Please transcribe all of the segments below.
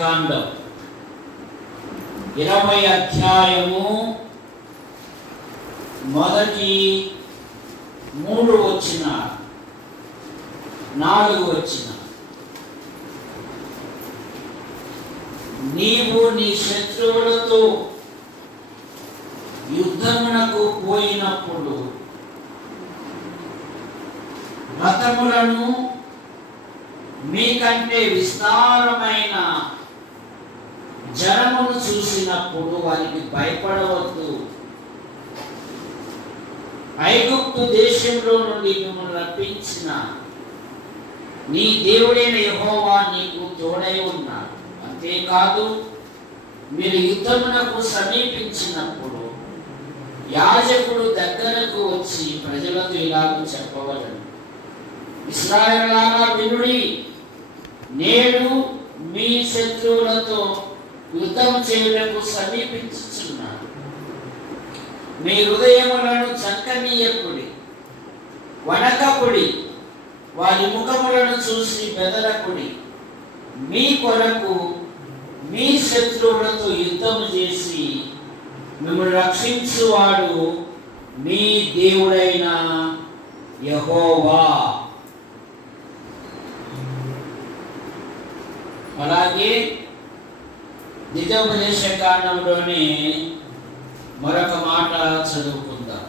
కాండం 20 అధ్యాయము మొదటి 3 వచ్చిన 4 వచ్చిన నీవు నీ శత్రువులతో యుద్ధమునకు పోయినప్పుడు రథములను మీకంటే విస్తారమైన జనమును చూసినప్పుడు వారికి భయపడవద్దు. ఐగుప్తు దేశంలో నుండి మిమ్మల్ని రప్పించిన నీ దేవుడైన యెహోవా నీకు తోడై ఉన్నాడు. అంతేకాదు, మీరు యుద్ధమునకు సమీపించినప్పుడు యాజకుడు దగ్గరకు వచ్చి ప్రజలతో ఇలాగ చెప్పవలెను, ఇశ్రాయేలులారా వినుడి, నేడు మీ శత్రువులతో యుద్ధం చేయుటకు సమీపించుచున్నాడు. మీ హృదయములను చంకనీయకుడి, వణకకుడి, వారి ముఖములను చూసి బెదరకుడి. మీ కొరకు మీ శత్రువులతో యుద్ధము చేసి మిమ్మల్ని రక్షించువాడు మీ దేవుడైన యెహోవా. అలాగే ద్వితీయోపదేశ కాండంలోని మరొక మాట చదువుకుందాం.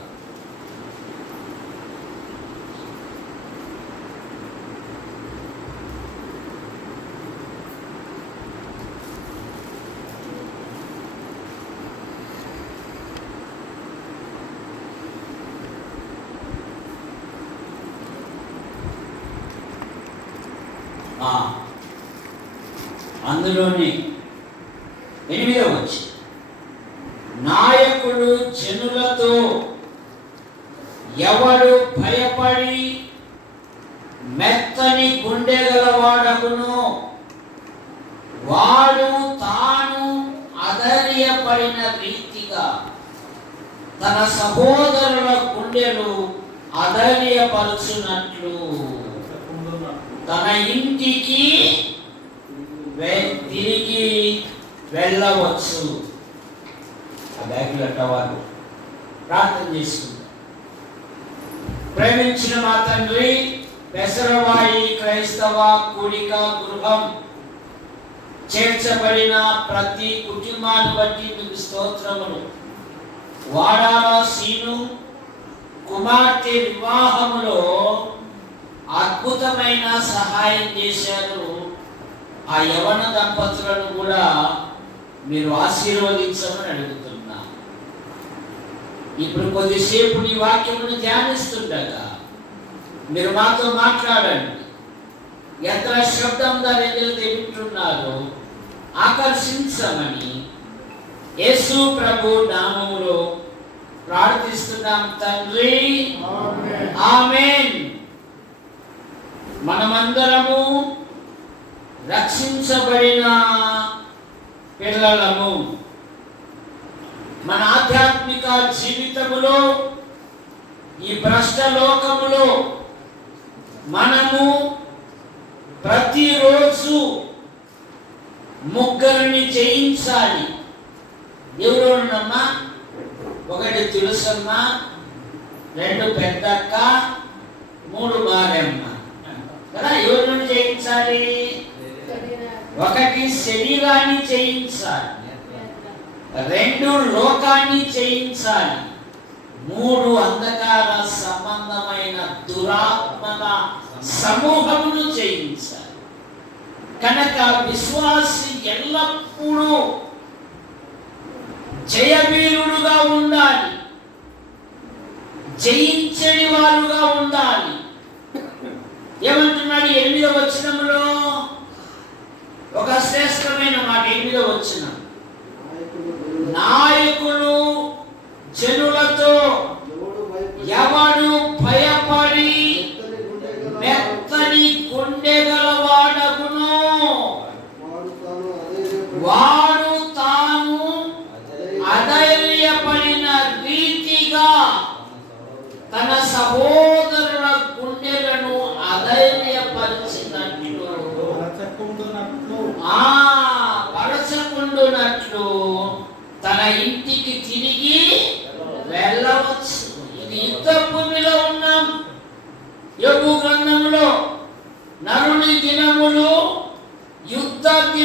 అందులోని 8వ వచ్చి నాయకుడు జనులతో ఎవడు భయపడి మెత్తని గుండె గలవాడగునో వాడు తాను అధైర్యపడిన రీతిగా తన సహోదరుల గుండెలు అధైర్యపరచునట్లు తన ఇంటికి తిరిగి వెళ్ళవచ్చు. ఆ బ్యాగులు వాళ్ళు ప్రార్థన చేసుకుంటారు. ప్రేమించిన మా తండ్రి, పెసరవాయి క్రైస్తవ కూడిక గృహం చేర్చబడిన ప్రతి కుటుంబాన్ని బట్టి మీకు స్తోత్రములు. వాడాల సీను కుమార్తె వివాహములో అద్భుతమైన సహాయం చేశారు. ఆ యవన దంపతులను కూడా మీరు ఆశీర్వదించమని అడుగుతున్నా. ఇప్పుడు కొద్దిసేపు నీ వాక్యమును ధ్యానిస్తుండగా మీరు మాతో మాట్లాడండి. ఎంత శబ్దంగా ఎదురైతే వింటున్నారో ఆకర్షించమని యేసు ప్రభు నామములో ప్రార్థిస్తున్నాం తండ్రి, ఆమేన్. మనమందరము రక్షించబడిన పిల్లలము. మన ఆధ్యాత్మిక జీవితములో ఈ భ్రష్ట లోకములో మనము ప్రతిరోజు ముగ్గురిని జయించాలి. ఎవరున్నమ్మా? 1 తులసమ్మ, 2 పెద్దక్క, 3 మారమ్మ కదా. ఎవరిని జయించాలి? 1 శరీరాన్ని జయించాలి, 2 లోకాన్ని జయించాలి, 3 అంధకార సంబంధమైన దురాత్మల సమూహమును జయించాలి. కనుక విశ్వాసి ఎల్లప్పుడూ జయవీరుడుగా ఉండాలి, జయించని వారుగా ఉండాలి. ఏమంటున్నాడు 8వ వచనములో? ఒక శ్రేష్టమైన మాట 8వ వచనం, నాయకుడు జనులతో ఎవడు భయపడి మెత్తని గుండె గలవాడగునో వాడు తాను అధైర్యపడిన రీతిగా తన సహోదరుల గుండెలను అధైర్యపరిచినట్లు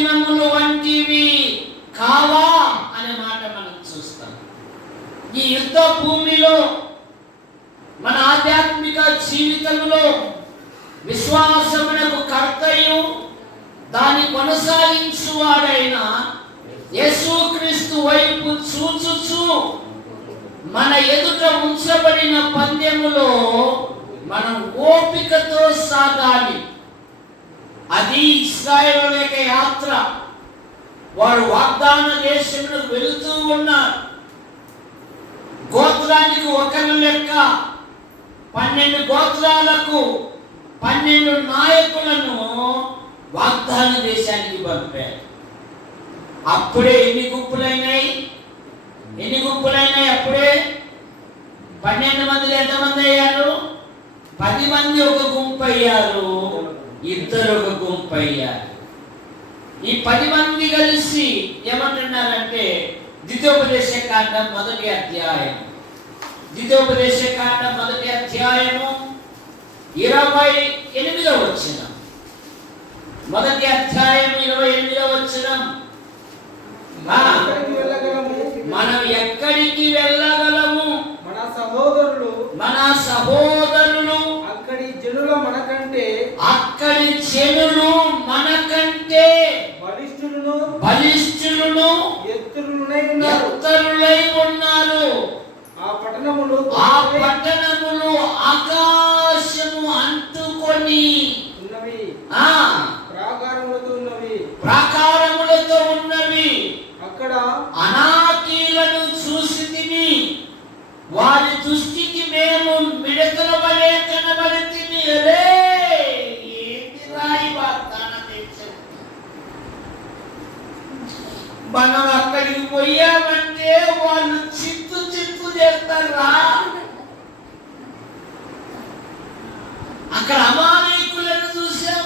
దినములు వంటివి కావా అనే మాట మనం చూస్తాం. ఈ యుద్ధ భూమిలో మన ఆధ్యాత్మిక జీవితంలో విశ్వాసమునకు కర్తయు దాన్ని కొనసాగించువాడైన యేసుక్రీస్తు వైపు చూచుచు మన ఎదుట ఉంచబడిన పందెములో మనం ఓపికతో సాగాలి. అది ఇశ్రాయేలు యొక్క యాత్ర. వారు వాగ్దాన దేశంలో వెళుతూ ఉన్నారు. గోత్రానికి ఒకరు లెక్క 12 గోత్రాలకు 12 నాయకులను వాగ్దాన దేశానికి పంపారు. అప్పుడే ఎన్ని గుంపులైనాయి? అప్పుడే 12 మందిలో ఎంతమంది అయ్యారు? 10 మంది ఒక గుంపు అయ్యారు, 2 ఒక గుంపు అయ్యారు. ఈ 10 మంది కలిసి ఏమంటున్నారంటే, ద్వితీయోపదేశ కాండం 1వ అధ్యాయం 28వ వచనం. 1వ అధ్యాయం 28వ వచనం. మనం ఎక్కడికి వెళ్ళగలము? మన సహోదరులు అక్కడి జనులు మనకంటే బలిష్ఠులను ఎత్తరులై ఉన్నారు. ఆ పట్టణములు ఆకాశము అంటుకొని ప్రాకారములతో ఉన్నవి. అక్కడ అనాకీలను చూసితిమి, వారి దృష్టికి మేము మిడతల వలె కనబడితిమి. మనం అక్కడికి పోయామంటే వాళ్ళు చిత్తు చేస్తారా? అక్కడ అమాయకులను చూసాం.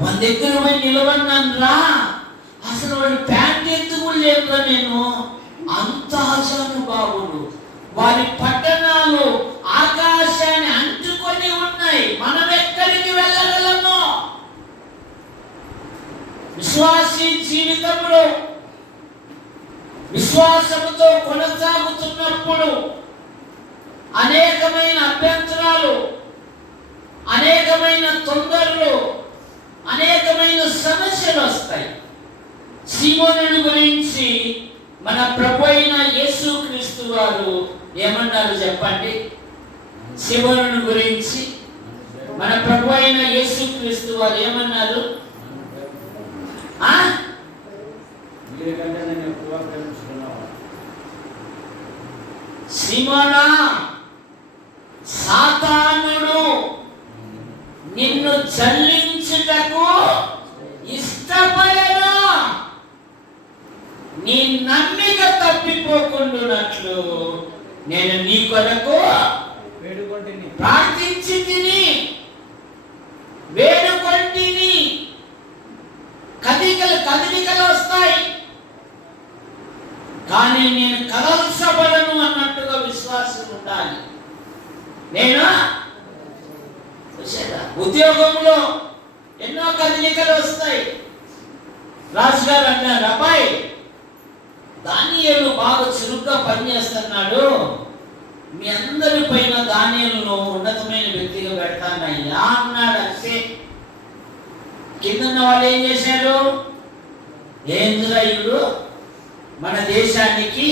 వాళ్ళ దగ్గర పోయి నిలబడినాను రా, అసలు వాడు ప్యాంట్ ఎత్తుకు లేదురా. నేను అంత ఆశానుభావులు. వారి పట్టణాలు ఆకాశాన్ని అంటుకొని ఉన్నాయి. మనం ఎక్కడికి వెళ్ళగలము? విశ్వాసీ జీవితంలో విశ్వాసముతో కొనసాగుతున్నప్పుడు అనేకమైన అభ్యంతరాలు, అనేకమైన తొందరలు, అనేకమైన సమస్యలు వస్తాయి. సీమోనుని గురించి మన ప్రభు అయిన యేసుక్రీస్తు వారు ఏమన్నారు చెప్పండి? సీమోనుని గురించి మన ప్రభు అయిన యేసుక్రీస్తు వారు ఏమన్నారు? సీమోనా, సాతానుడు నిన్ను జల్లించుటకు ఇష్టపడను. నీ నమ్మిక తప్పిపోకుండానట్లు నేను నీ కొరకు ప్రార్థించితిని, వేడుకొంటిని. కదలికలు వస్తాయి, కానీ నేను కదల్చబడను అన్నట్టుగా విశ్వాసం ఉండాలి. నేను ఉద్యోగంలో ఎన్నో కదలికలు వస్తాయి. రాజుగారు అంటారు, అబ్బాయి దానియేలు బాగా చురుగ్గా పనిచేస్తున్నాడు, మీ అందరి పైన దానియేలును ఉన్నతమైన వ్యక్తిగా పెడతానయ్యా అన్నాడు. అంతే. కిందన్న వాళ్ళు ఏం చేశారు? ఏంద్రయుడు మన దేశానికి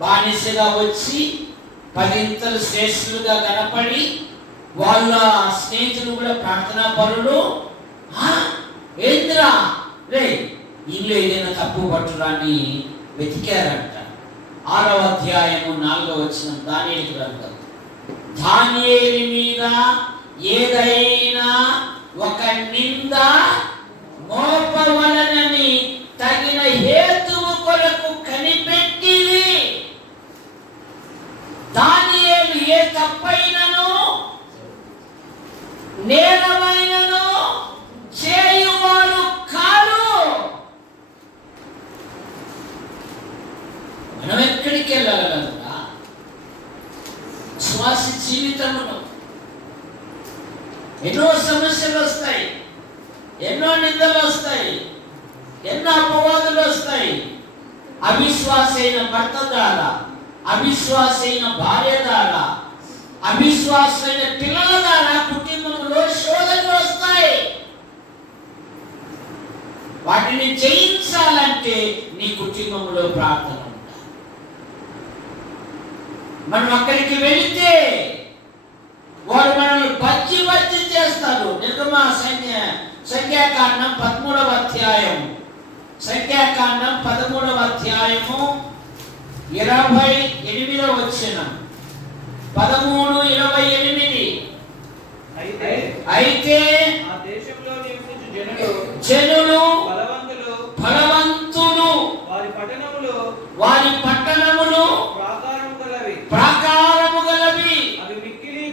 బానిసగా వచ్చి 10 ఇంతలు శ్రేష్ఠులుగా కనపడి వాళ్ళ స్నేహితులు కూడా ప్రార్థనా పరులు. ఏంద్రా రే ఇల్లు ఏదైనా తప్పు పట్టురాని వెతికారంట. 6వ అధ్యాయము 4వ వచనం దానియేలు గ్రంథం. దానియేలు మీద ఏదైనా ఒక నింద మోపవలనని తగిన హేతువు కొరకు కనిపెట్టివి. దానియేలు ఏ తప్పైనను నేరమైనను చేయువాడు కాదు. మనం ఎక్కడికి వెళ్ళగలరా? శ్వాస జీవితమును ఎన్నో సమస్యలు వస్తాయి, ఎన్నో నిందలు వస్తాయి, ఎన్నో అపవాదులు వస్తాయి. అవిశ్వాసైన భర్త ద్వారా, అవిశ్వాసైన భార్య ద్వారా, అవిశ్వాసైన పిల్లల ద్వారా కుటుంబంలో శోధనలు వస్తాయి. వాటిని జయించాలంటే నీ కుటుంబంలో ప్రార్థన ఉండాలి. మనం అక్కడికి వెళితే వారు మనల్ని బచ్చి చేస్తారు. సంఖ్యాకాండం 13వ అధ్యాయం, సంఖ్యాకాండం 13వ అధ్యాయము 28వ వచనం, 13:28. అయితే ఆ దేశంలో నివసించు జనులు బలవంతులు వారి పట్టణములు ప్రాకారము గలవి అవి మిక్కిలి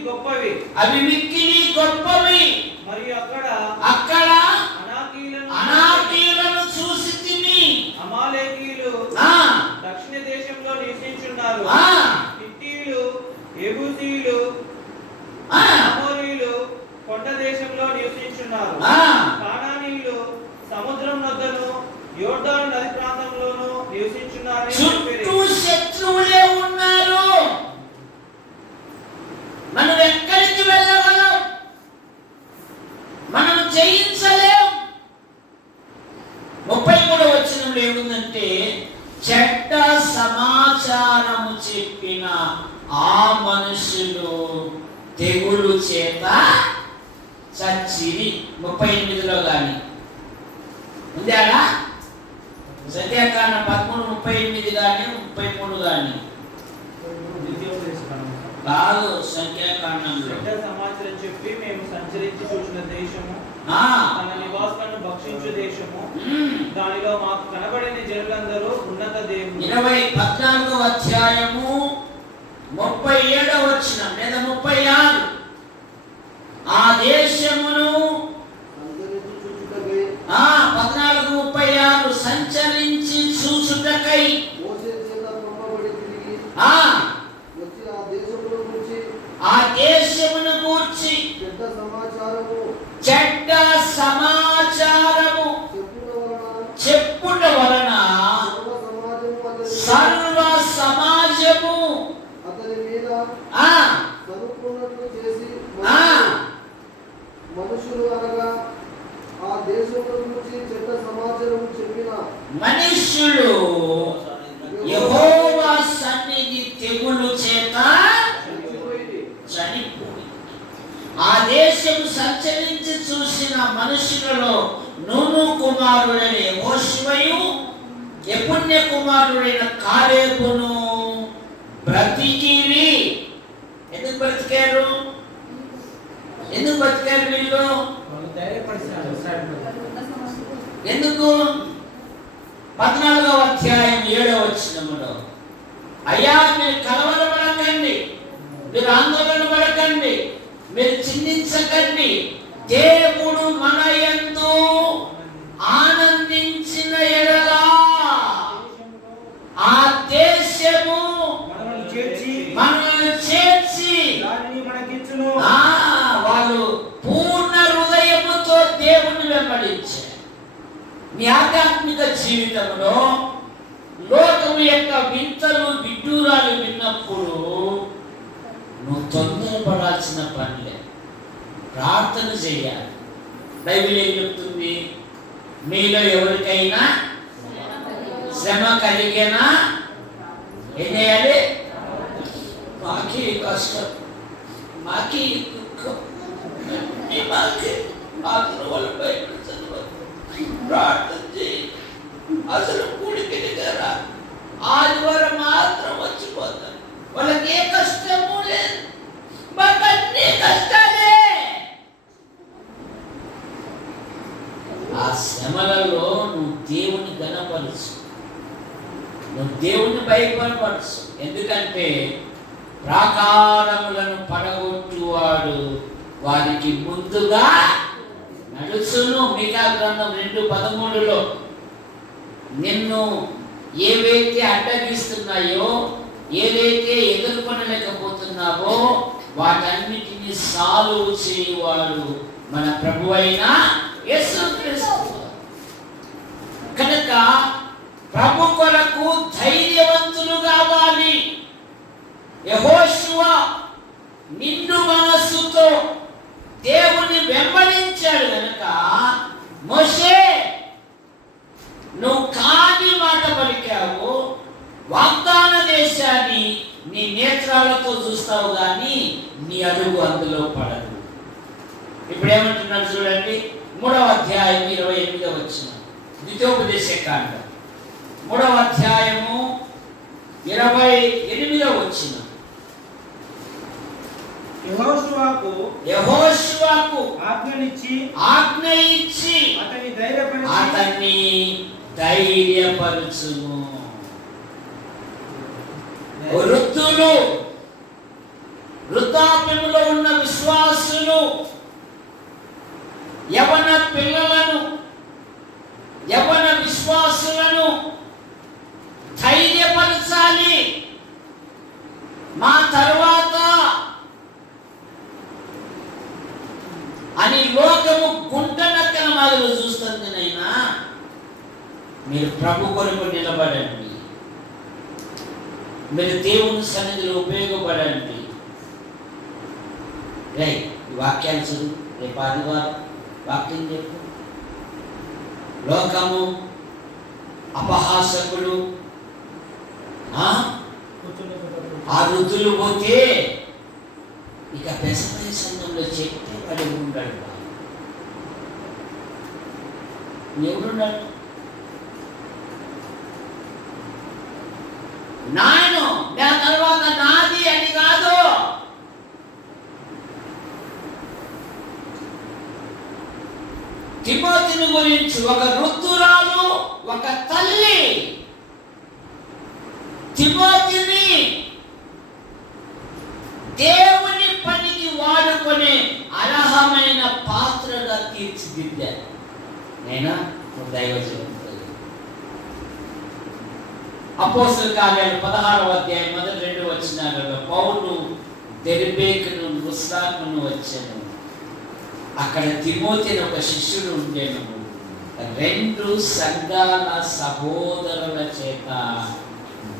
గొప్పవి. మరియు అక్కడ అనాకీయులను చూసితిని. అమాలేకీయులు దక్షిణ దేశంలో నివసించున్నారు. హిత్తీయులు, యెబూసీయులు, అమోరీయులు కొండ దేశంలో నివసించున్నారు. కానానీయులు సముద్రం వద్దను యోర్దాను నది ప్రాంతంలోను నివసించున్నారు. చుట్టూ శత్రువులే ఉన్నారు. మనం ఎక్కడికి వెళ్ళగలం? మనం జయించలేం. 33వ వచనంలో ఏముందంటే, చెడ్డ సమాచారము చెప్పిన ఆ మనుషులు తెగులు చేత చచ్చిరి. 38లో గాని ఉంది అలా, సంఖ్యాకాండం 13:38 గాని 33 గాని కాదు. సంఖ్యాకాండంలో సమాచారం చెప్పి మేము సంచరించి చూసిన దేశము, తన నివాసులను భక్షించు దేశము, దానిలో మాకు కనబడిన జనులందరూ ఉన్నత దేవుడు. 14వ అధ్యాయము 37వ వచనం లేదా 36. ఆ దేశమును 14:36 సంచరించి చూచుటకై ఆ దేశమును గూర్చి చెడ్డ సమాచారము చెప్పుట వలన సర్వ సమాజము మనుషులు అనగా ఆ దేశముల గురించి చెడ్డ సమాచారం చెప్పిన మనుషులు యెహోవా సన్నిధి తెగులు చేత చనిపోయి. ఆ దేశము సంచరించి చూసిన మనుషులలో నూను కుమారుడైన యెహోషువయు యెఫున్నె కుమారుడైన కాలేబును బ్రతికిరి. ఎందుకు బ్రతికారు? వీళ్ళు ఎందుకు? 14వ అధ్యాయం 7వ వచనములో, అయ్యా మీరు కలవరపడకండి, మీరు ఆందోళన పడకండి, మీరు చింతించకండి. దేవుడు మన యందు ఆనందించిన ఎడల ఆ దేశము మనల్ని చేర్చి వాళ్ళు పూర్ణ హృదయముతో దేవుని వెంబడించారు. నీ ఆధ్యాత్మిక జీవితంలో లోకము యొక్క వింతలు విడ్డూరాలు విన్నప్పుడు నువ్వు తొందరపడాల్సిన పనిలే, ప్రార్థన చేయాలి. బైబిల్ ఏం చెప్తుంది? మీలో ఎవరికైనా శ్రమ కలిగేనా ఏం చేయాలి? మాకి కష్టం, మాకి దుఃఖం, మాకి వాళ్ళు బైబిల్ చదవాలి, ప్రార్థన చేయి. అసలు కూడికి దగ్గర ఆదివారం మాత్రం వచ్చిపోతారు. వాళ్ళకి ఏ కష్టము లేదు, మాకు అన్ని కష్టాలే. ఆ శ్రమలలో నువ్వు దేవుని ఘనపరచు, నువ్వు దేవుని భయపడపరచు. ఎందుకంటే ప్రాకారములను పడగొట్టువాడు వారికి ముందుగా నడుచును. మీకా గ్రంథం 2:13లో నిన్ను ఏవైతే అడ్డగిస్తున్నాయో, ఏదైతే ఎదుర్కొనలేకపోతున్నావో వాటన్నిటిని సాల్వ్ చేయువాడు మన ప్రభువైన యేసుక్రీస్తు. కనుక ప్రభు కొరకు ధైర్యవంతులు కావాలి. యెహోషువ నిండు మనస్సుతో దేవుని వెంబడించాడు కనుక మోషే నువ్వు కాని మాట పలికావు, వాగ్దాన దేశాన్ని నీ నేత్రాలతో చూస్తావు కానీ నీ అడుగు అందులో పడదు. ఇప్పుడు ఏమంటున్నాడు చూడండి, 3వ అధ్యాయం 28వ వచనం, ద్వితీయోపదేశ కాండం 3వ అధ్యాయము 28వ వచనం. యెహోషువకు ఆజ్ఞ ఇచ్చి అతన్ని ధైర్యపరచుము. వృద్ధులు, వృద్ధాప్యములో ఉన్న విశ్వాసులు, యవన పిల్లలను, యవన విశ్వాసులను ధైర్యపరచాలి. మా తరువాత అని లోకము గుంటనక్కన మాదిరి చూస్తుంది. నైనా మీరు ప్రభు కొరకు నిలబడండి, మీరు దేవుని సన్నిధిలో ఉపయోగపడండి. ఈ వాక్యాలు చదువు, రేపు ఆదివారం వాక్యం చెప్పు. లోకము, అపహాసకులు, ఆ వృద్ధులు పోతే ఇక బెసమయ సంఘంలో చెప్తే పడి ఉంటాడు. ఎవరున్నాడు? నాయను నా తర్వాత నాది అని కాదు. తిమోతిని గురించి ఒక వృద్ధురాలు, ఒక తల్లి తిమోతిని దేవుని పనికి వాడుకునే అర్హమైన పాత్రగా తీర్చిదిద్దారు. నేనా దైవజనం. అపోస్తలుల కార్యాలు 16వ అధ్యాయం 1-2 వచనాలలో పౌలు దెర్బేకును లుస్త్రాకును వచ్చాను. అక్కడ తిమోతిని ఒక శిష్యుడు ఉండేను. 2 సంఘాల సహోదరుల చేత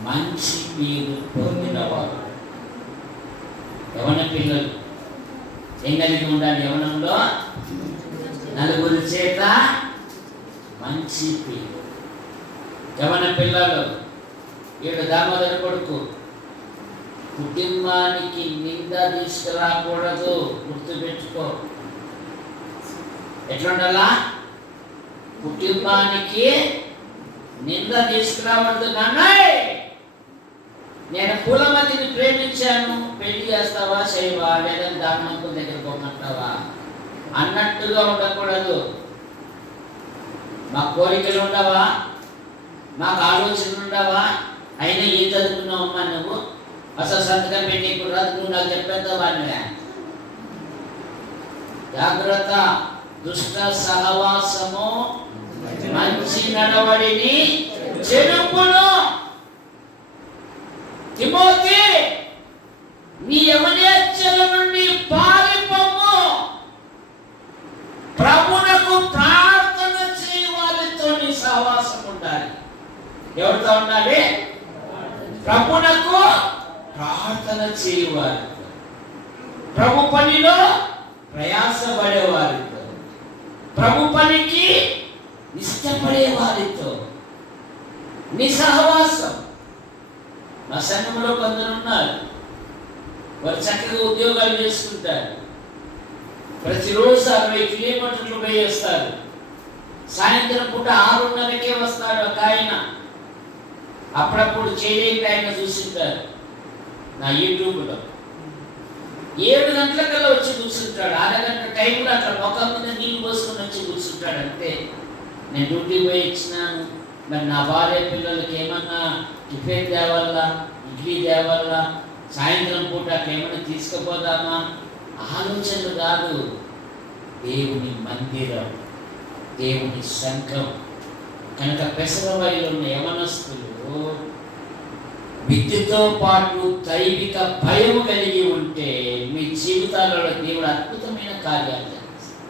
మంచి పేరు పొందినవాడు. యవన పిల్లలు ఏం కలిగి ఉండాలి? యవనంలో నలుగురి చేత మంచి పేరు. యవన పిల్లలు, వీడు దామోదర కొడుకు, కుటుంబానికి నింద తీసుకురాకూడదు, గుర్తుపెట్టుకో. ఎట్లుండాలా? కుటుంబానికి నింద తీసుకురావద్దు. నాన్నయ్, నేను పూలమతిని ప్రేమించాను, పెళ్లి చేస్తావా చేయవా, లేదని దానంకుల దగ్గర పోమంటావా అన్నట్టుగా ఉండకూడదు. మా కోరికలు ఉండవా, మాకు ఆలోచనలు ఉండవా? అయినా ఏం చదువుకున్నావమ్మా నువ్వు? అసలు సంతకం పెట్టేప్పుడు రాదు, నువ్వు నాకు చెప్పేద్దావా? జాగ్రత్త. దుష్ట సహవాసము మంచి నడవడిని చెరుపును. తిమోతి, నీ యవనేచ్ఛల నుండి పారిపోము. ప్రభువునకు ప్రార్థన చేయ వారితో నీ సహవాసం ఉండాలి. ఎవరితో ఉండాలి? ప్రభువునకు ప్రార్థన చేయవారితో, ప్రభు పనిలో ప్రయాసపడేవారితో, ప్రభు పనికి ఇష్టపడే వారితో నీ సహవాసం. మా సంఘంలో కొందరు ఉన్నారు, వారు చక్కగా ఉద్యోగాలు చేసుకుంటారు, ప్రతిరోజు 60 కిలోమీటర్లు పోయేస్తారు. సాయంత్రం పూట 6:30కే వస్తాడు ఒక ఆయన. అప్పుడప్పుడు చేయలేని ఆయన చూసింటారు నా యూట్యూబ్లో. 7 గంటలకల్లా వచ్చి కూర్చుంటాడు. అరగంట టైంలో అట్లా ముఖం మీద నీళ్ళు పోసుకొని వచ్చి కూర్చుంటాడు. అంతే, నేను డ్యూటీ పోయి ఇచ్చినాను, మరి నా భార్య పిల్లలకి ఏమన్నా టిఫిన్ తేవాలా, ఇడ్లీ తేవాలా, సాయంత్రం పూట ఏమైనా తీసుకుపోదామా ఆలోచనలు కాదు. దేవుని మందిరం, దేవుని సంఘం. కనుక పెసరవైలో ఉన్న యవనస్తులు విద్యతో పాటు దైవిక భయం కలిగి ఉంటే మీ జీవితాలలో దేవుడు అద్భుతమైన కార్యాలు చేస్తారు.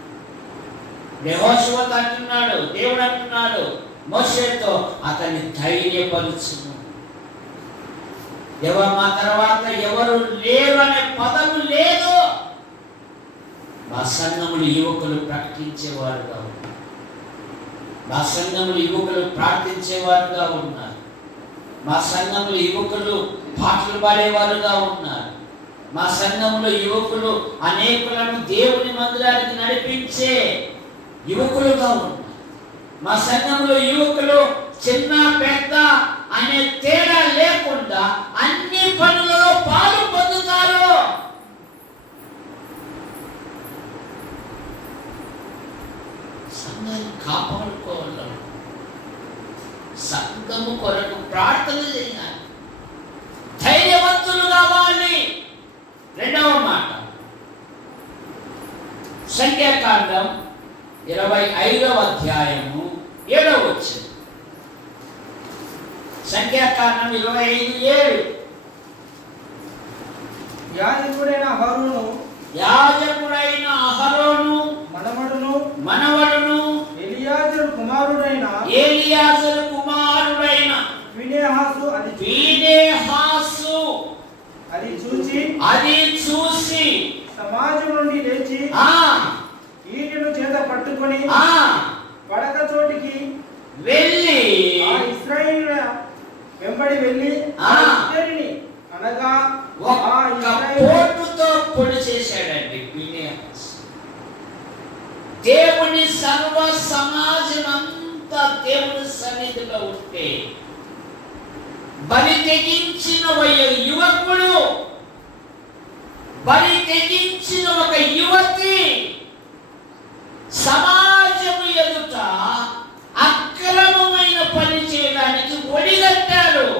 యెహోషువతో అంటున్నాడు, దేవుడు అంటున్నాడు మోషేతో, అతన్ని ధైర్యపరుచును. మా తర్వాత ఎవరు లేరు అనే పదము లేదు. మా సంఘములు యువకులు ప్రకటించేవారుగా ఉన్నారు. మా సంఘములు యువకులు ప్రార్థించేవారుగా ఉన్నారు. మా సంఘములు యువకులు పాటలు పాడేవారుగా ఉన్నారు. మా సంఘంలో యువకులు అనేకులను దేవుని మందిరానికి నడిపించే యువకులుగా ఉన్నారు. మా సంఘంలో యువకులు చిన్న పెద్ద అనే తేడా లేకుండా అన్ని పనులలో పాలు పొందుతారు. సంఘాన్ని కాపాడుకోవాలి. సంఘము కొరకు ప్రార్థన చేయాలి. ధైర్యవంతులు కావాలి. రెండవ మాట, సంఖ్యాకాండం 25వ అధ్యాయము 7వ వచనం. సంఖ్యాకాండం 25:7. యాజకుడైన అహరోను మనవడును ఎలియాజరు కుమారుడైన ఫీనెహాసు అది చూసి సమాజం నుండి లేచి ఈటెను చేత పట్టుకొని పడక చోటికి వెళ్ళి ఇశ్రాయేలుల వెంబడి వెళ్ళి అనగా పోటుతో పొడి చేశాడండి ఫీనెహాసు. దేవుని సర్వ సమాజం అంతా దేవుని సన్నిధిలో ఉంటే బలి తెగించిన యువకుడు, బలి తెగించిన ఒక యువతి సమాజము ఎదుట అక్రమమైన పని చేయడానికి ఒడిగట్టారు.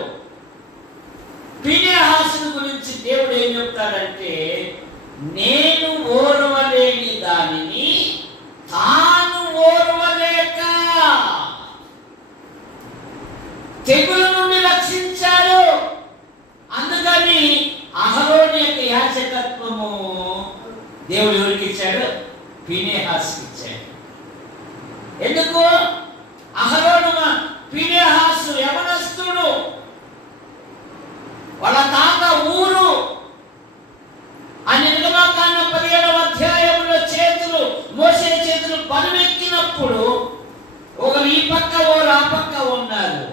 ఫీనెహాసు గురించి దేవుడు ఏం చెప్తాడంటే, నేను ఓర్వలేని దానిని తాను ఓర్వలేక తెగులు నుండి రక్షించాడు. అందుకని అహరోను యొక్క యాజకత్వము దేవుడు ఎవరికి ఇచ్చాడు? ఫీనెహాసుకి ఇచ్చాడు. ఎందుకు? ఫీనెహాసు యవనస్తుడు, వాళ్ళ తాత ఊరు. ఆ నిర్గమకాండం 17వ అధ్యాయంలో మోషే చేతులు పనువెక్కినప్పుడు ఒకరు ఈ పక్క ఓరు ఆ పక్క ఉన్నారు.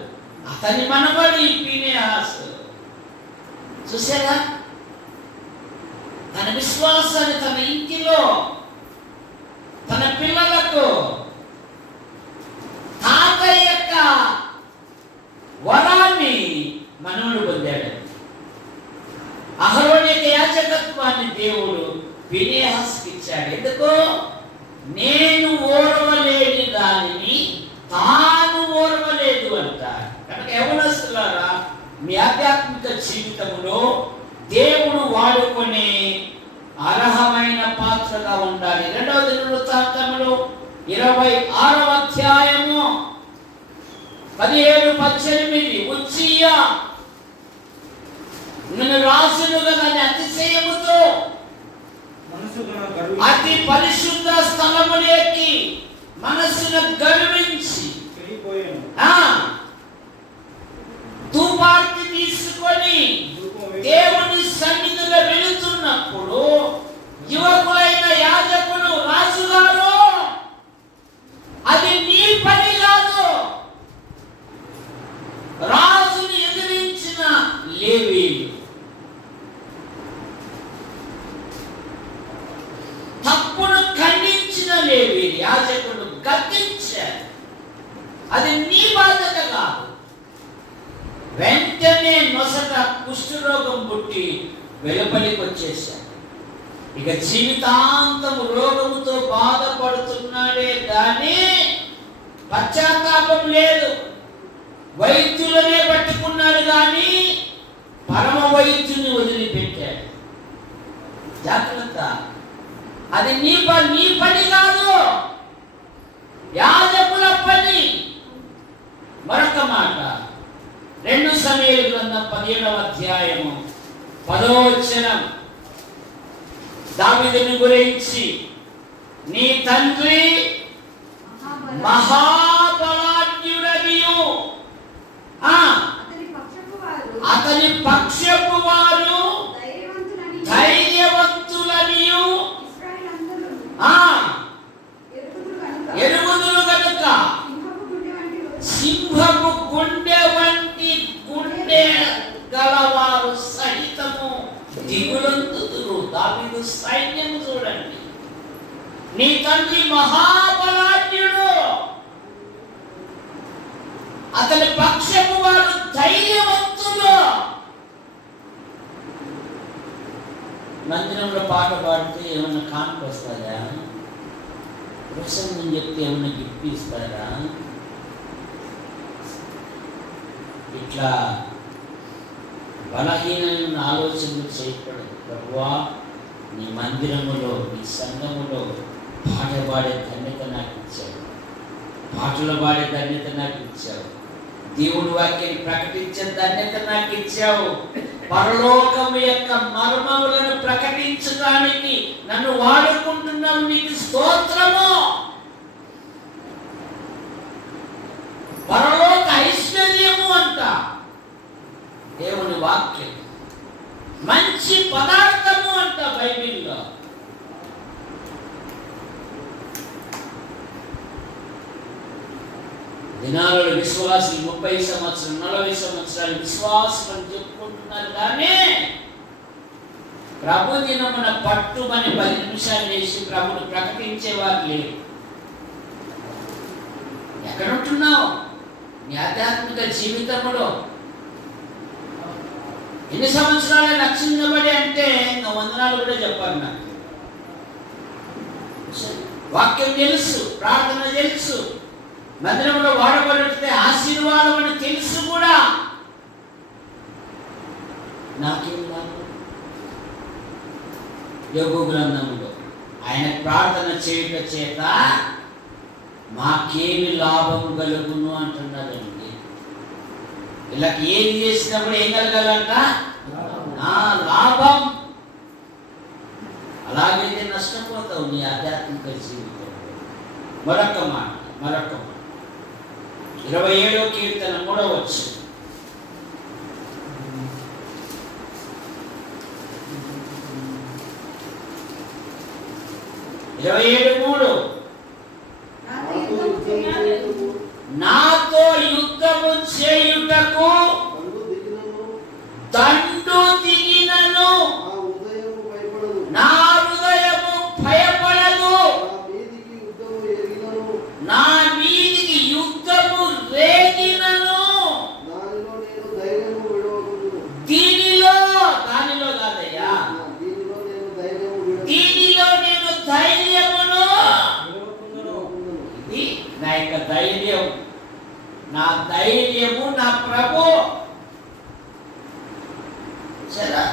అతని మనవడు ఈ ఫీనెహాసు. చూసారా? తన విశ్వాసాన్ని తన ఇంటిలో తన పిల్లలకు తాత యొక్క వరాన్ని మనవడు పొందాడు. అహరోను యొక్క యాజకత్వాన్ని దేవుడు ఫీనెహాసుకి ఇచ్చాడు. ఎందుకు? నేను ఓర్వలేని దానిని తాను ఓర్వలేదు అంటారు. కనుక యవనస్తులారా, మీ ఆధ్యాత్మిక జీవితంలో దేవుడు వాడుకునే అర్హమైన పాత్రగా ఉండాలి. 2వ దినవృత్తాంతములు 26వ అధ్యాయము 17-18. ఉజ్జియా నేను రాజునుగా దాని అతిశయముతో అతి పరిశుద్ధ స్థలములోకి మనస్సును గర్వించి ధూపార్తి తీసుకొని దేవుని సన్నిధిలో వెళుతున్నప్పుడు యువకులైన యాజకులు రాజుగారు, అది నీ పని కాదు. రాజుని ఎదిరించిన లేవీయులు, తప్పును ఖండించిన లేవీయులు యాజకులు గద్దించారు. అది నీ బాధ్యత కాదు. వెంటనే నొసట కుష్ఠరోగం పుట్టి వెలుపలికి వచ్చేశాడు. ఇక జీవితాంతము రోగముతో బాధపడుతున్నాడే కానీ పశ్చాత్తాపం లేదు. వైద్యులనే పట్టుకున్నాడు కానీ పరమ వైద్యుని వదిలిపెట్టాడు. జాగ్రత్త, అది నీ పని కాదు, యాజకుల పని. మరొక మాట, 2 సమూయేలు గ్రంథం 17వ అధ్యాయము 10వ వచనం. దావీదుని గురించి, నీ తండ్రి మహాబలాఢ్యుడనియు అతని పక్షపు వారు ధైర్యవంతులనియు ఎరుగుదురు గనుక సింహపు గుండె వంటి గుండె గలవారు సహితము దిగులందుదురు. దావీదు సైన్యము చూడండి. నీ తండ్రి మహాబలాఢ్యుడు, అతని పక్షము వారు ధైర్యవంతులు. మందిరంలో పాట పాడితే ఏమన్నా కానుక వస్తుందా? ప్రసంగం చెప్తే ఏమన్నా గిఫ్ట్ ఇస్తారా? ఇట్లా బలహీనమైన ఆలోచనలు చేయకూడదు. ప్రభువా, నీ మందిరములో, నీ సంఘములో పాట పాడే ధన్యత నాకు ఇచ్చావు, పాటలు పాడే ధన్యత నాకు ఇచ్చావు, దేవుని వాక్యాన్ని ప్రకటించే ధన్యత నాకు ఇచ్చావు, పరలోకము యొక్క మర్మములను ప్రకటించడానికి నన్ను వాడుకుంటున్నావు. నీకు స్తోత్రము. పరలోక ఐశ్వర్యము అంట దేవుని వాక్యం, మంచి పదార్థము అంట బైబిల్లో. దినాలలో విశ్వాసులు 30 సంవత్సరాలు 40 సంవత్సరాలు విశ్వాసం అని చెప్పుకుంటున్నారు, కానీ ప్రభు దినమున పట్టుమని 10 నిమిషాలు వేసి ప్రభుని ప్రకటించేవారు లేరు. ఎక్కడుంటున్నావు నీ ఆధ్యాత్మిక జీవితంలో? ఎన్ని సంవత్సరాలు రక్షించబడి అంటే ఇంకా వందనాలు కూడా చెప్పారు నాకు. వాక్యం తెలుసు, ప్రార్థన తెలుసు, మందిరంలో వాడబడితే ఆశీర్వాదం అని తెలుసు కూడా. నాకేం లాభం? యోగు గ్రంథంలో ఆయన ప్రార్థన చేయుట చేత మాకేమి లాభం కలుగును అంటున్నారండి. వీళ్ళకి ఏది చేసినప్పుడు ఏం కలగాలంట? లాభం. అలాగైతే నష్టపోతావు నీ ఆధ్యాత్మిక జీవితంలో. మరొక మాట 27వ కీర్తన 3వ వచనం. 27:3 నాతో యుద్ధము చేయుటకు దండు దిగినను నా హృదయము భయపడదు, నా మీదికి యుద్ధము రేగినను దానిలో కాదయ్యా, దీనిలో నేను ధైర్యమును. ఇది నా యొక్క ధైర్యం, నా ధైర్యము నా ప్రభు. సరే,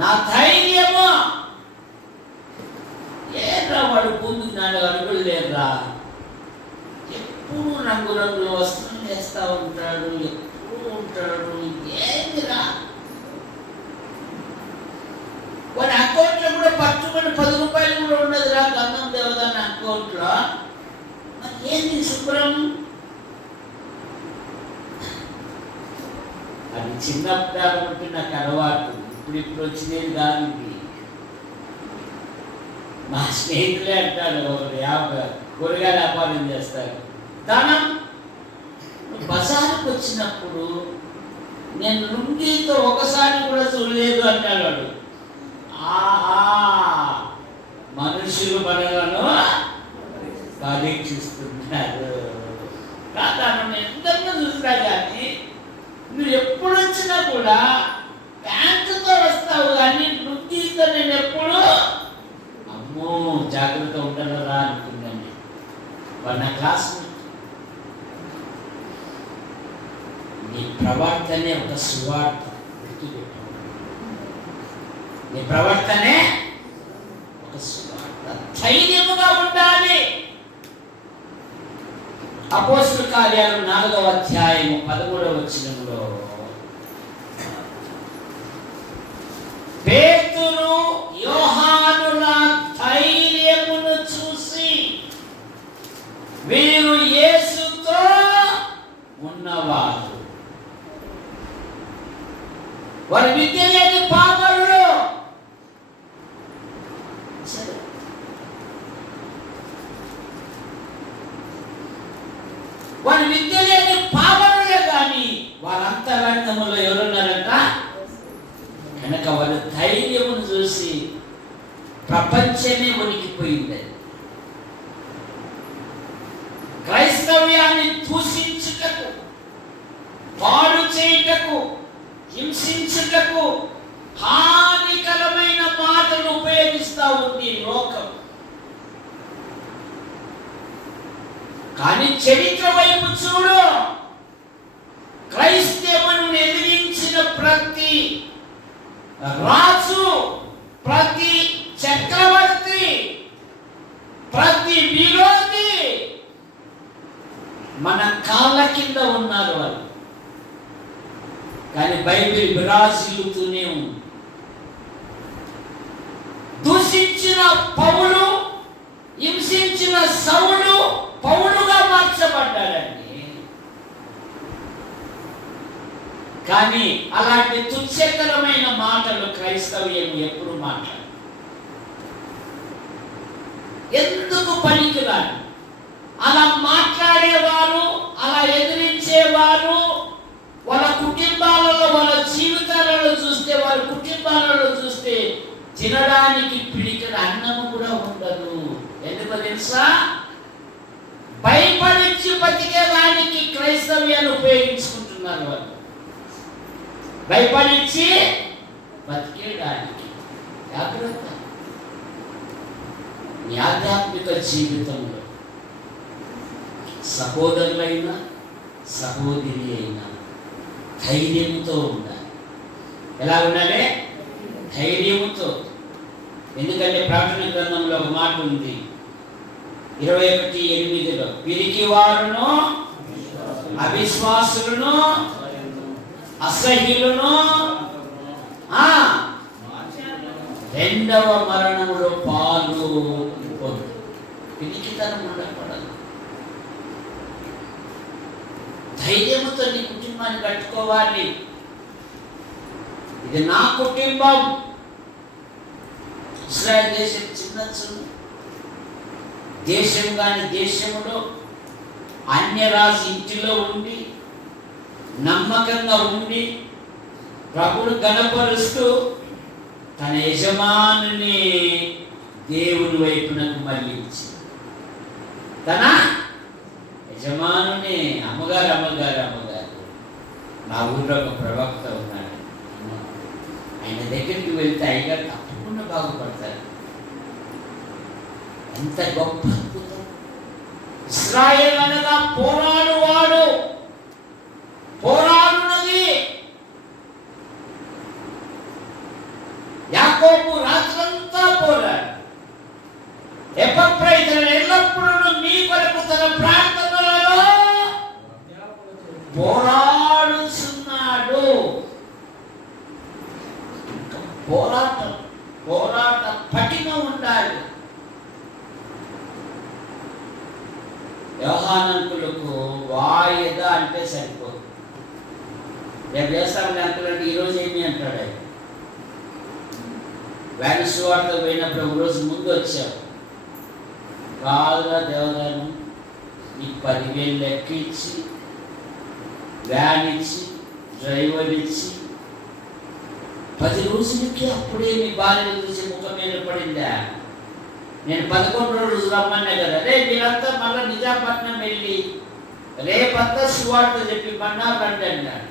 నా ధైర్యము. ఏరా వాడు ముందు 4 అడుగులు లేరా, ఎప్పుడు రంగురంగుల వస్త్రం వేస్తా ఉంటాడు, ఎప్పుడు ఉంటాడు. ఏందిరా వాడి అకౌంట్లో కూడా పట్టుకుని 10 రూపాయలు కూడా ఉండదురా గంధం దేవదాని అకౌంట్లో. మరి ఏంది శుభ్రం? అది చిన్నప్పుడు అనుకుంటే నాకు అలవాటు, ఇప్పుడు వచ్చినది కాదు. మా స్నేహితులే అంటారు, కూరగాయల వ్యాపారం చేస్తారు, ధనం బజారుకు వచ్చినప్పుడు నేను లుంగీతో ఒకసారి కూడా చూడలేదు అంటాడు వాడు. మనుషులు మనలను పరీక్షిస్తున్నారు. నన్ను ఎంతగా చూస్తా కానీ నువ్వు ఎప్పుడు వచ్చినా కూడా ప్యాంటుతో వస్తావు, కానీ లుంగీతో నేను ఎప్పుడు అమ్మో జాగ్రత్త ఉంటారా అనుకున్నాను. వాడు నా క్లాస్మేట్. నీ ప్రవర్తనే ఒక సువార్త. నీ ప్రవర్తనే ఒక సువార్త. ధైర్యముగా ఉండాలి. అపోస్తలుల కార్యాలు 4వ అధ్యాయము 13వ వచనంలో పేతురు యోహానుల ధైర్యమును చూసి వారి విద్య లేని పామరులు. వారి విద్య లేని పామరులే కానీ వారి అంతరంగంలో ఎవరున్నారంట? కనుక వాళ్ళ ధైర్యమును చూసి ప్రపంచమే వణికిపోయింది. క్రైస్తవ్యాన్ని దూషించుటకు, పాడు చేయుటకు, హింసించుటకు హానికరమైన మాటలు ఉపయోగిస్తూ ఉంది లోకం. కానీ చరిత్ర వైపు చూడు, క్రైస్తవులను ఎదిరించిన ప్రతి రాజు, ప్రతి చక్రవర్తి, ప్రతి విరోధి మన కాళ్ళ కింద ఉన్నారు వాళ్ళు. కానీ బైబిల్ విరాజిల్లుతూనే ఉంది. దూషించిన పౌలు, హింసించిన సౌలు పౌలుగా మార్చబడ్డాడండి. కానీ అలాంటి తుచ్చకరమైన మాటలు క్రైస్తవ్యం ఎప్పుడు మాట్లాడు. ఎందుకు పనికిరాడు? అలా మాట్లాడేవారు, అలా ఎదిరించేవారు వాళ్ళ కుటుంబాలలో, వాళ్ళ జీవితాలలో చూస్తే, వారి కుటుంబాలలో చూస్తే తినడానికి పిడికిన అన్నము కూడా ఉండదు. ఎందుకో తెలుసా? భయపడించి బతికేదానికి క్రైస్తవ్యాన్ని ఉపయోగించుకుంటున్నారు వాళ్ళు. భయపడించి బతికేదానికి. జాగ్రత్త. నీ ఆధ్యాత్మిక జీవితంలో సహోదరులైనా సహోదరి అయినా ధైర్యంతో ఉండాలి. ఎలా ఉండాలి? ధైర్యంతో. ఎందుకంటే ప్రకటన గ్రంథంలో ఒక మాట ఉంది, 21:8, పిరికి వారును, అవిశ్వాసులను, అసహ్యులను రెండవ మరణంలో పాలు పొందు. పిరికితనం ఉండకూడదు. ధైర్యంతో నీ కుటుంబాన్ని కట్టుకోవాలి. ఇది నా కుటుంబం. ఇశ్రాయేలు దేశం చిన్న దేశం, కాని దేశంలో అన్యరాజు ఇంటిలో ఉండి నమ్మకంగా ఉండి ప్రభువును గణపరుస్తూ తన యజమానుని దేవుని వైపునకు మళ్ళించి, తన యజమానుని అమ్మగారు నా ఊళ్ళో ఒక ప్రవక్త ఉన్నాడు, ఆయన దగ్గరికి వెళ్తే అయ్యగారు తప్పకుండా బాగుపడతారు. ఎంత గొప్ప అద్భుతం! ఇశ్రాయేలు అనగా పోరాడువాడు, పోరాడున్నది. యాకోబు రాత్రంతా పోరాడు. ఎపఫ్రొదితు ఎల్లప్పుడూ నీ కొరకు తన ప్రార్థనలలో పోరాడుచున్నాడు. పోరాట పటిమ ఉండాలి. యోహానంకులకు వాయిదా అంటే సరిపోదు. రేపు చేస్తామని అంకులంటే ఈరోజు ఏమి అంటాడు? ఆయన వ్యాన్ సువార్త పోయినప్పుడు ఒక రోజు ముందు వచ్చావు, కాదురా దేవదాను, నీకు 10,000 లెక్క ఇచ్చి, వ్యాన్ ఇచ్చి, డ్రైవర్ ఇచ్చి 10 రోజులకి అప్పుడే నీ భార్య చూసి ముఖం మీద పడిందా? నేను 11 రోజులు రమ్మన్నా కదా. రే మీరంతా మళ్ళీ నిజాపట్నం వెళ్ళి రేపంతా సువార్త చెప్పి మన్నా రండి అన్నాడు.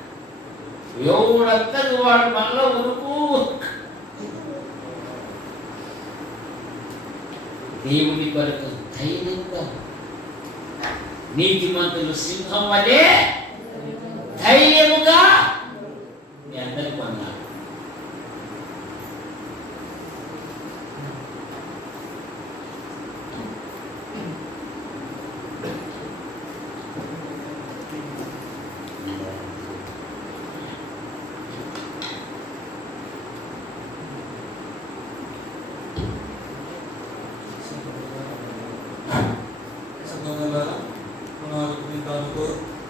ఎవడంతా వాడు మళ్ళీ ఉరుకు. దేవుని కొరకు ధైర్యంగా, నీతిమంతులు సింహం వలె ధైర్యముగా మీ అందరికీ అన్నారు.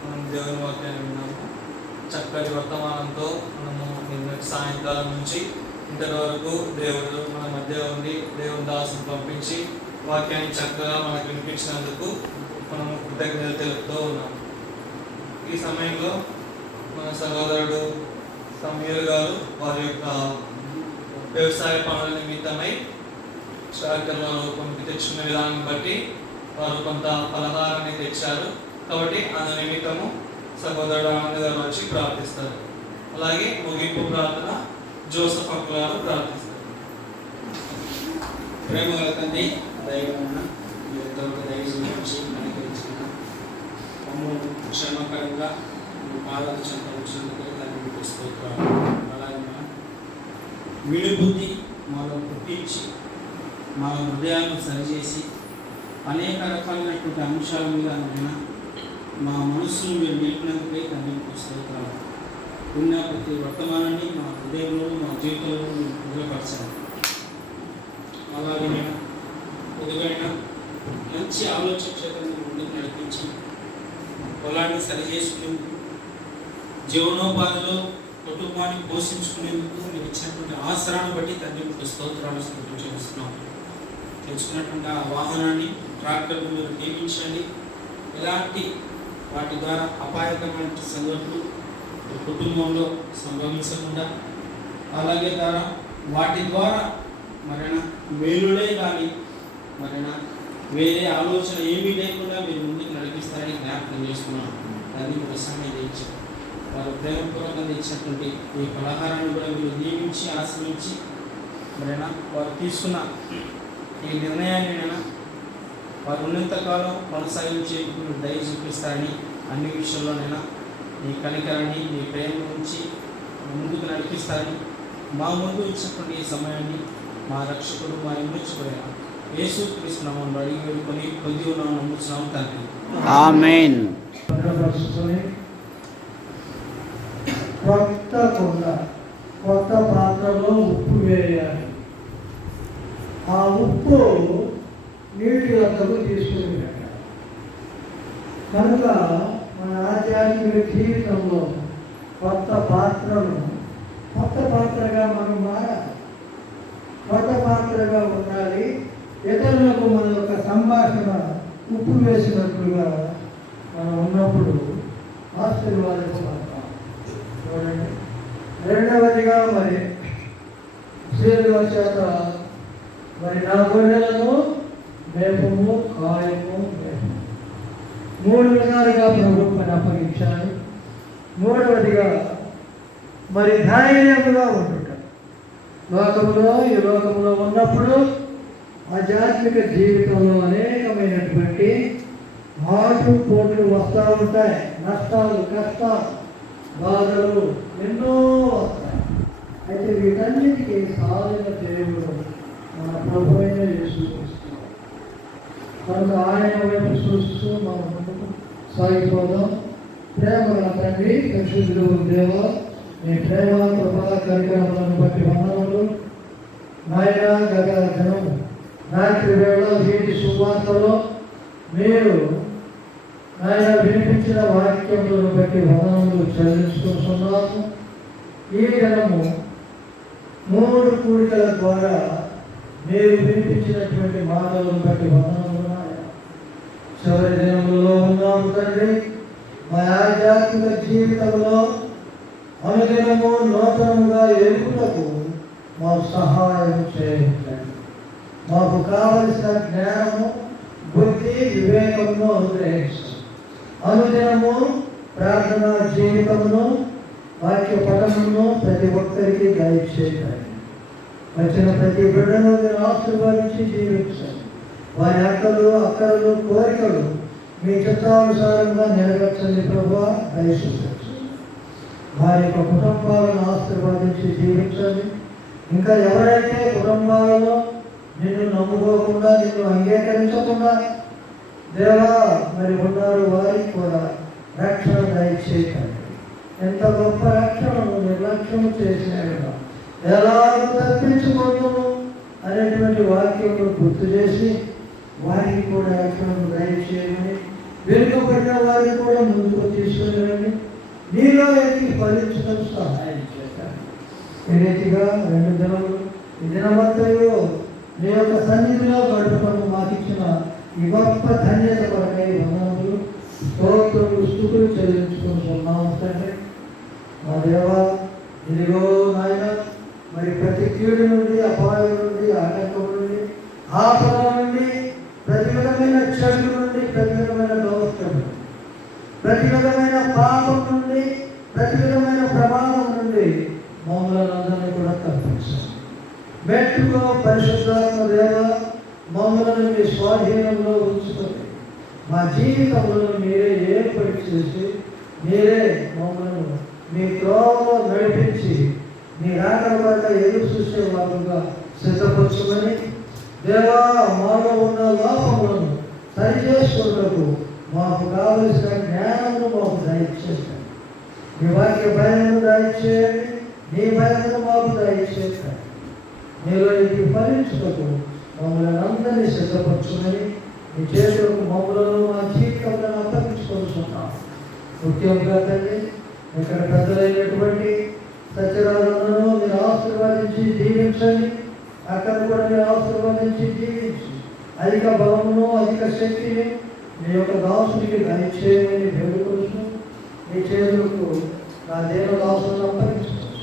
మనం దేవుని వాక్యాన్ని విన్నాము. చక్కటి వర్తమానంతో మనము నిన్నటి సాయంకాలం నుంచి ఇంతటి వరకు దేవుడు మన మధ్య ఉండి దేవుని దాసుని పంపించి వాక్యాన్ని చక్కగా మనకు వినిపించినందుకు మనము కృతజ్ఞతలు తెలుపుతూ ఉన్నాము. ఈ సమయంలో మన సహోదరుడు సమీర్ గారు వారి యొక్క వ్యవసాయ పనుల నిమిత్తమై ట్రాక్టర్లో రూపంకి తెచ్చిన విధానం బట్టి వారు కొంత పలహారాన్ని తెచ్చారు. కాబట్టి అందు నిమిత్తము సహోదరుడు ఆనంద్ గారు వచ్చి ప్రార్థిస్తారు. అలాగే ముగింపు ప్రార్థన జోసఫ్ అంకుల్ గారు ప్రార్థిస్తారు. ప్రేమగల తండ్రి, దైవమున్న మీ ఎంతవరకు దయచేసి మనకి ఇచ్చిన మమ్మల్ని క్షేమకరంగా మీ పాదాలు చెంత వచ్చినందుకు దాన్ని మీకు స్తోత్రాలు. అలాగే విడి బుద్ధి మాలో పుట్టించి మా హృదయాలను సరిచేసి అనేక రకాలైనటువంటి అంశాల మీద మా మనస్సును మీరు నిలిపినందుకే దాన్ని మీకు స్తోత్రాలు. ఉన్న ప్రతి వర్తమానాన్ని మా హృదయంలో మా జీవితంలో నిలపరచాలి. అలాగే నేను ఎదుగైనా మంచి ఆలోచన చేత ముందుకు నడిపించి పొలాన్ని సరిచేసుకునేందుకు జీవనోపాధిలో కుటుంబాన్ని పోషించుకునేందుకు మీరు ఇచ్చినటువంటి ఆసరాన్ని బట్టి తండ్రి మీకు స్తోత్రాలు చూపిస్తున్నాం. తెచ్చుకున్నటువంటి ఆ వాహనాన్ని ట్రాక్టర్ను మీరు నియమించండి. ఎలాంటి వాటి ద్వారా అపాయకరమైన సంఘటనలు కుటుంబంలో సంభవించకుండా, అలాగే ద్వారా వాటి ద్వారా మేలులే కానీ వేరే ఆలోచన ఏమీ లేకుండా మీరు ముందుకు నడిపిస్తారని జ్ఞాపకం చేస్తున్నాం. దాన్ని మీరు సమయం ఇచ్చారు. వారు ప్రేమపూర్వకంగా ఇచ్చినటువంటి ఈ పలహారాన్ని కూడా మీరు నియమించి ఆశ్రయించి వారు తీసుకున్న ఈ నిర్ణయాన్ని వారు ఉన్నంతకాలం కొనసాగించేందుకు మీరు దయ చూపిస్తారని, అన్ని విషయంలోనైనా మీ కనికరాన్ని మీ ప్రేమ నుంచి ముందుకు నడిపిస్తారని, మా ముందు ఇచ్చినటువంటి ఈ సమయాన్ని మా రక్షకుడు మా ఇమ్మచ్చుకోలేక యేసు క్రీస్తు నామములో అడిగి వేడుకొని పొంది ఉన్నాము నమ్ముతున్నాము తండ్రి. ఆమేన్. కొత్త కుండ, కొత్త పాత్రలో ఉప్పు వేయాలి. ఆ ఉప్పు నీటి వద్దకు తీసుకుని పెట్టాలి. కనుక మన ఆధ్యాత్మిక జీవితంలో కొత్త పాత్రగా మనం మారాలి. కొత్త పాత్రగా ఉండాలి. ఇతరులకు మన యొక్క సంభాషణ ఉప్పు వేసినట్లుగా మనం ఉన్నప్పుడు ఆశీర్వాదించబడతాం. చూడండి, రెండవదిగా మరి శరీర చేత నా గొర్రెలను మేపము, కాయము, మేపము 3 విధాలుగా ప్రభుత్వాన్ని అప్పగించాలి. మూడవదిగా ధైర్యంగా ఉంటుంటారు. ఈ లోకంలో ఉన్నప్పుడు ఆధ్యాత్మిక జీవితంలో అనేకమైనటువంటి పోట్లు వస్తూ ఉంటాయి. నష్టాలు, కష్టాలు, బాధలు ఎన్నో వస్తాయి. అయితే వీటన్నిటికీ సాధన దేవుడు మన ప్రభు అయిన యేసుక్రీస్తు. కనుక ఆయన వైపు చూస్తూ మనం ముందుకు సాగిపోదాం. ప్రేమ తండ్రి, పరిశుద్ధుడు దేవ, మీ ప్రేమ, కృప, కనికరములను బట్టి వందనములు. నాయన గత దినము రాత్రి వేళ వీటి సువార్తలో మీరు ఆయన వినిపించిన వాక్యములను బట్టి వందనములు చెల్లించుకుంటున్నాము. ఈ దినము 3 కూడికల ద్వారా మీరు వినిపించినటువంటి మాటలను బట్టి వందనములు. చివరి దినములలో ఉన్నాము తండ్రి. మా ఆధ్యాత్మిక జీవితంలో అనుదినము నూతనముగా ఎదుగుటకు మాకు సహాయం చేయండి. మాకు కావలసిన జ్ఞానము, బుద్ధి, వివేకమును అనుగ్రహించండి. అనుదినము ప్రార్థనా జీవితమును, వాక్య పఠనమును ప్రతి ఒక్కరికి దయచేయండి. వచ్చిన ప్రతి బిడ్డను మీరు ఆశీర్వదించి జీవించండి. వారి అక్కలు, కోరికలు మీ చిత్తానుసారంగా నెరవేర్చండి ప్రభువా, దయచేయండి. వారి యొక్క కుటుంబాలను ఆశీర్వదించి జీవించండి. ఇంకా ఎవరైతే కుటుంబాలలో నిన్ను నమ్ముకోకుండా, నిన్ను అంగీకరించకుండా దేవా ఉన్నారు, వారికి కూడా రక్షణ దయచేయండి. ఎంత గొప్ప రక్షణను నిర్లక్ష్యం చేసినా ఎలా తప్పించుకోవడము అనేటువంటి వాక్యమును గుర్తు చేసి వారికి కూడా రక్షణను దయచేయమని, వెనుకబడిన వారిని కూడా ముందుకు తీసుకుని నీలో ఎన్ని చెల్లించుకుంటున్నాము తండ్రి. మా దేవా, ఇదిగో నాయన, మరి ప్రతి కీడు నుండి, అపాయం నుండి, ఆటంకం నుండి, ఆపద నుండి, ప్రతి విధమైన చెడు నుండి, ప్రతి విధమైన దోషం, ప్రతి విధమైన పాపం నుండి, ప్రతి విధమైన ప్రమాదం నుండి మమ్మల్ని అందరినీ కూడా తప్పించాలి. మెట్టుకో పరిశుద్ధాత్మ దేవ, మమ్మల్ని మీ స్వాధీనంలో ఉంచుకొని మా జీవితంలో మీరే ఏర్పడి చేసి మీరే మమ్మల్ని మీ త్రోవలో నడిపించి మీ రాకడ వరకు ఎదురు చూసే వాళ్ళుగా సిద్ధపరచుకొని దేవా, మాలో ఉన్న లోపములను సరిచేసుకున్నకు మాకు కావలసిన జ్ఞానము మాకు దయచేయండి. మీ వాక్య భయమును దయచేయండి, నీ భయమును మాకు దయచేయండి. మీలో ఇది ఫలించుటకు మమ్మల్ని అందరినీ సిద్ధపరచుకొని మీ చేతులకు మమ్మలను మా జీవితంలో అప్పగించుకొస్తున్నాం. ముఖ్యంగా తండ్రి, ఇక్కడ పెద్దలైనటువంటి సత్యరాజులను మీరు ఆశీర్వదించి దీవించండి. అక్కడ కూడా మీరు ఆశీర్వదించి దీవించి అధిక బలమును, అధిక శక్తిని మీ యొక్క దాసుడికి దయచేయని వేడుకొచ్చు. మీ చేతులకు నా దేవదాసులను అప్పగించుకోండి.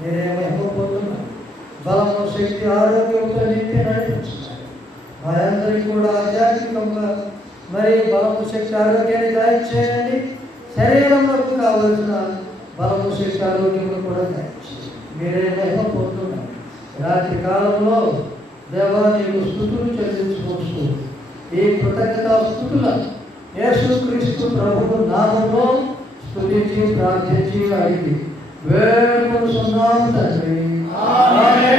మీరే మహిమ పొందుతున్నారు. బలము, శక్తి, ఆరోగ్యంతో నింపి నడిపించాలి. మనందరికీ కూడా ఆధ్యాత్మికంగా మరి బలము, శక్తి, ఆరోగ్యాన్ని దయచేయండి. శరీరంలో కావలసిన బలము, శక్తి, ఆరోగ్యంలో కూడా దయచేయండి. మీరే మహిమ పొందుతున్నారు. రాత్రి కాలంలో దేవా, నీకు స్తుతులు చెల్లించుకోవచ్చు. ఈ కృతజ్ఞతా స్తుతులను యేసుక్రీస్తు ప్రభువు నామములో స్తుతించి ప్రార్థించి అడిగి వేడుకొనుచున్నాము తండ్రి. ఆమేన్.